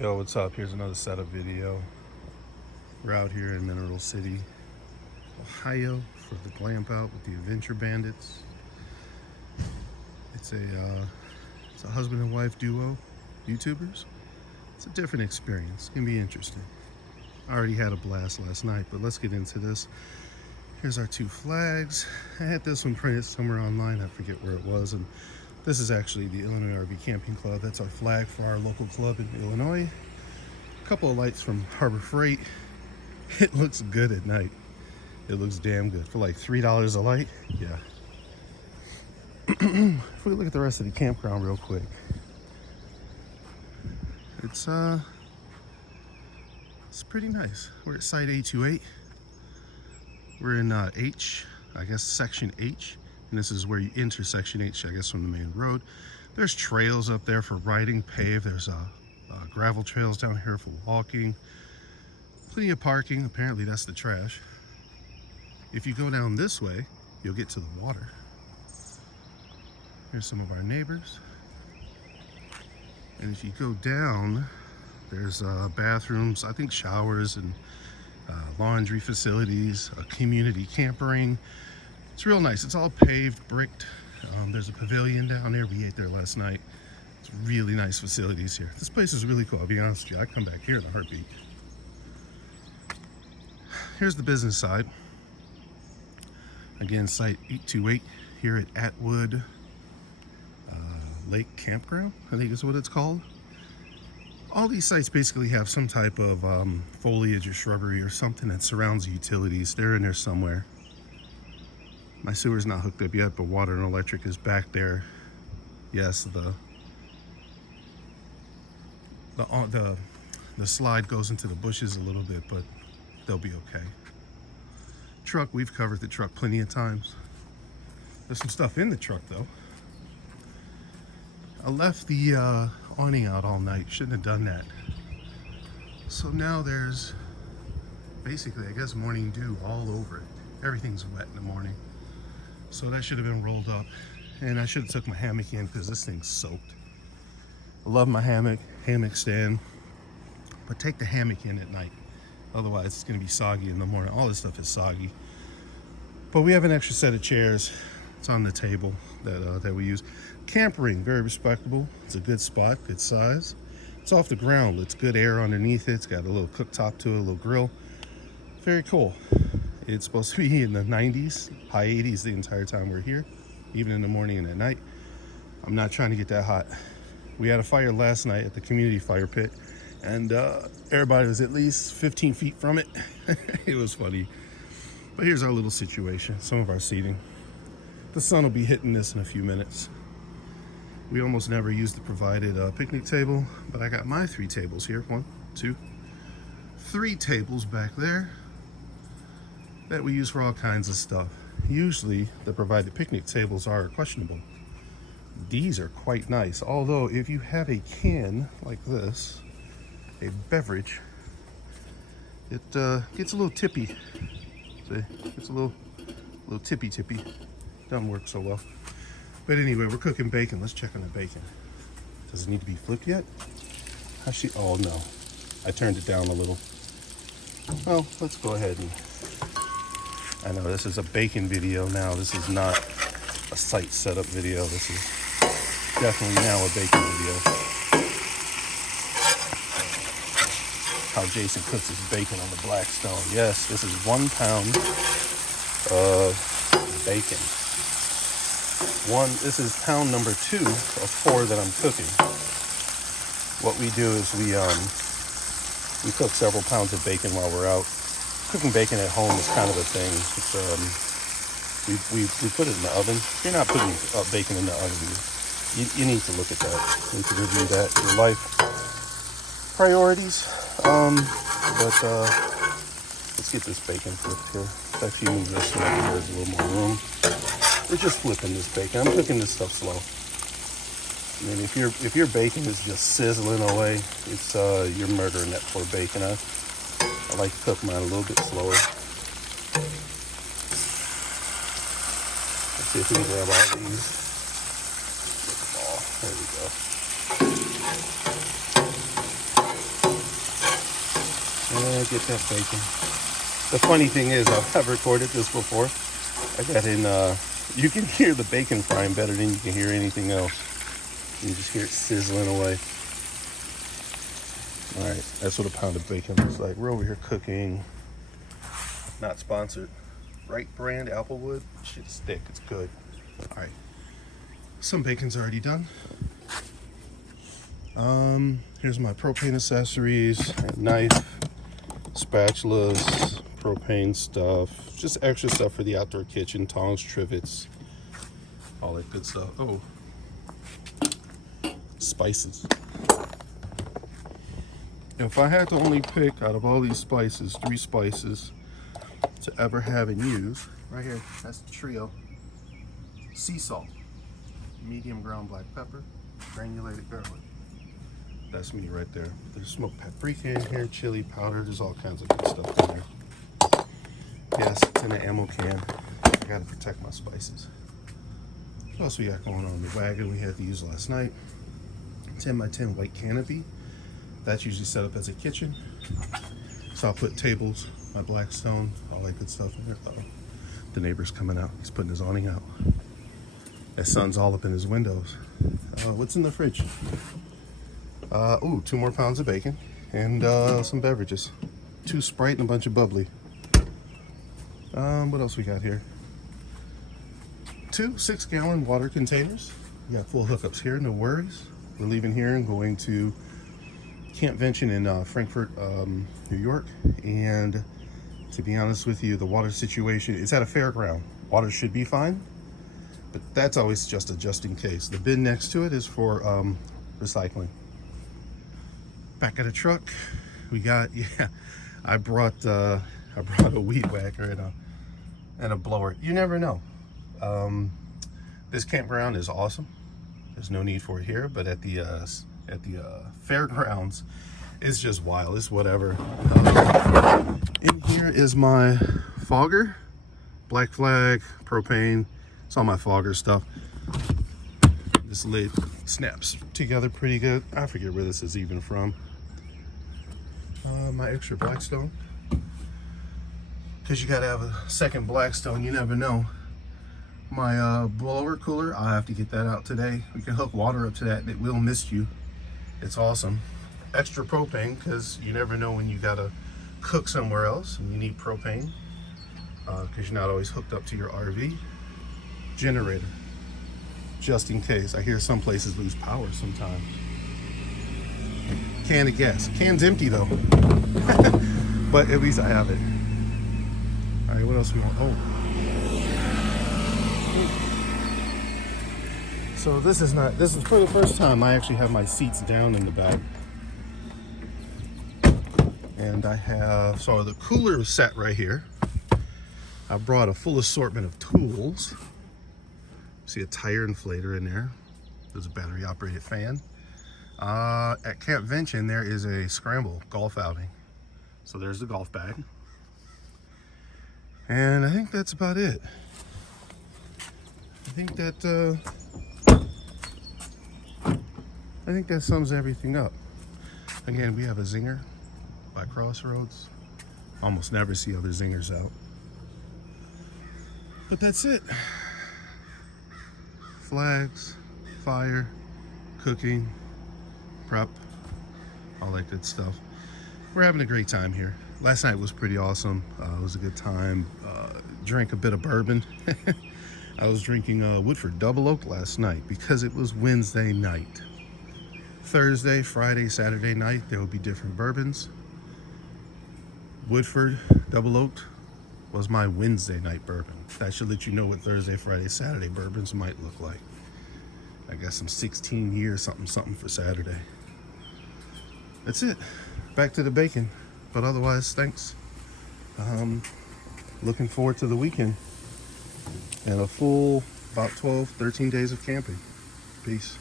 Yo, what's up? Here's another setup video. We're out here in Mineral City, Ohio for the Glampout with the Adventure Bandits. It's a husband and wife duo, YouTubers. It's a different experience. It's gonna be interesting. I already had a blast last night, but let's get into this. Here's our two flags. I had this one printed somewhere online. I forget where it was. And this is actually the Illinois RV Camping Club. That's our flag for our local club in Illinois. A couple of lights from Harbor Freight. It looks good at night. It looks damn good. For like $3 a light, yeah. If we look at the rest of the campground real quick, it's pretty nice. We're at site 828. We're in H, I guess section H, and this is where you enter section H, I guess, from the main road. There's trails up there for riding, paved. There's gravel trails down here for walking. Plenty of parking. Apparently that's the trash. If you go down this way, you'll get to the water. Here's some of our neighbors. And if you go down, there's bathrooms, I think showers, and laundry facilities, a community campering. It's real nice. It's all paved, bricked. There's a pavilion down there. We ate there last night. It's really nice facilities here. This place is really cool. I'll be honest with you. I'd come back here in a heartbeat. Here's the business side. Again, site 828 here at Atwood Lake Campground, I think is what it's called. All these sites basically have some type of foliage or shrubbery or something that surrounds the utilities. They're in there somewhere. My sewer's not hooked up yet, but water and electric is back there. Yes, the slide goes into the bushes a little bit, but they'll be okay. Truck, we've covered the truck plenty of times. There's some stuff in the truck though. I left the awning out all night. Shouldn't have done that. So now there's basically, I guess, morning dew all over it. Everything's wet in the morning. So that should have been rolled up. And I should have took my hammock in because this thing's soaked. I love my hammock stand. But take the hammock in at night. Otherwise it's gonna be soggy in the morning. All this stuff is soggy. But we have an extra set of chairs. It's on the table that we use. Camp ring, very respectable. It's a good spot, good size. It's off the ground. It's good air underneath it. It's got a little cooktop to it, a little grill. Very cool. It's supposed to be in the 90s, high 80s the entire time we're here, even in the morning and at night. I'm not trying to get that hot. We had a fire last night at the community fire pit, and everybody was at least 15 feet from it. It was funny. But here's our little situation, some of our seating. The sun will be hitting this in a few minutes. We almost never use the provided picnic table, but I got my 3 tables here. 1, 2, 3 tables back there that we use for all kinds of stuff. Usually the provided picnic tables are questionable. These are quite nice, although if you have a can like this, a beverage, it gets a little tippy. See, it's a little tippy. Doesn't work so well. But anyway, we're cooking bacon. Let's check on the bacon. Does it need to be flipped yet? Actually, oh no, I turned it down a little. Well, let's go ahead and, I know this is a bacon video now. This is not a site setup video. This is definitely now a bacon video. How Jason cooks his bacon on the Blackstone. Yes, this is 1 pound of bacon. This is pound number 2 of 4 that I'm cooking. What we do is we cook several pounds of bacon while we're out. Cooking bacon at home is kind of a thing. It's, we put it in the oven. If you're not putting bacon in the oven, you need to look at that. You need to review that, your life priorities. Let's get this bacon flipped here. Actually, move this so that there's a little more room. We're just flipping this bacon. I'm cooking this stuff slow. I mean, if your bacon is just sizzling away, it's you're murdering that poor bacon. I like to cook mine a little bit slower. Let's see if we can grab all these. There we go. get that bacon. The funny thing is, I've recorded this before. I got in, you can hear the bacon frying better than you can hear anything else. You just hear it sizzling away. All right, that's what a pound of bacon looks like. We're over here cooking, not sponsored, Right brand Applewood. Shit's thick, it's good. All right, some bacon's already done. Here's my propane accessories, knife, spatulas, propane stuff, just extra stuff for the outdoor kitchen, tongs, trivets, all that good stuff. Oh, spices. If I had to only pick out of all these spices, 3 spices to ever have and use, right here, that's the trio. Sea salt, medium ground black pepper, granulated garlic. That's me right there. There's smoked paprika in here, chili powder, there's all kinds of good stuff in there. Yes, it's in an ammo can. I gotta protect my spices. What else we got going on? The wagon we had to use last night. 10x10 white canopy. That's usually set up as a kitchen. So I'll put tables, my Blackstone, all that good stuff in there. Uh-oh. The neighbor's coming out. He's putting his awning out. That sun's all up in his windows. What's in the fridge? Ooh, 2 more pounds of bacon and some beverages. 2 Sprite and a bunch of bubbly. What else we got here? 2 6-gallon water containers. We got full hookups here, no worries. We're leaving here and going to Campvention in Frankfurt, New York. And to be honest with you, the water situation is at a fairground. Water should be fine, but that's always just a just in case. The bin next to it is for recycling. Back at the truck, we got, yeah, I brought a weed whacker and a blower. You never know. This campground is awesome. There's no need for it here, but at the fairgrounds, it's just wild. It's whatever. In here is my fogger, Black Flag, propane. It's all my fogger stuff. This lid snaps together pretty good. I forget where this is even from. My extra Blackstone, because you gotta have a second Blackstone, you never know. My blower cooler, I'll have to get that out today. We can hook water up to that and it will mist you. It's awesome. Extra propane, because you never know when you gotta cook somewhere else and you need propane, because you're not always hooked up to your RV. Generator, just in case. I hear some places lose power sometimes. Can of gas. Can's empty though. But at least I have it. All right, what else we want? Oh. So this is for the first time I actually have my seats down in the back. And I have, so the cooler is set right here. I brought a full assortment of tools. See a tire inflator in there. There's a battery operated fan. At Campvention, there is a scramble golf outing. So there's the golf bag. And I think that's about it. I think that sums everything up. Again, we have a zinger by Crossroads. Almost never see other zingers out. But that's it. Flags, fire, cooking, prep, all that good stuff. We're having a great time here. Last night was pretty awesome. It was a good time. Drank a bit of bourbon. I was drinking Woodford Double Oak last night because it was Wednesday night. Thursday, Friday, Saturday night, there will be different bourbons. Woodford Double Oak was my Wednesday night bourbon. That should let you know what Thursday, Friday, Saturday bourbons might look like. I got some 16 years something for Saturday. That's it. Back to the bacon. But otherwise, thanks. Looking forward to the weekend and a full about 12, 13 days of camping. Peace.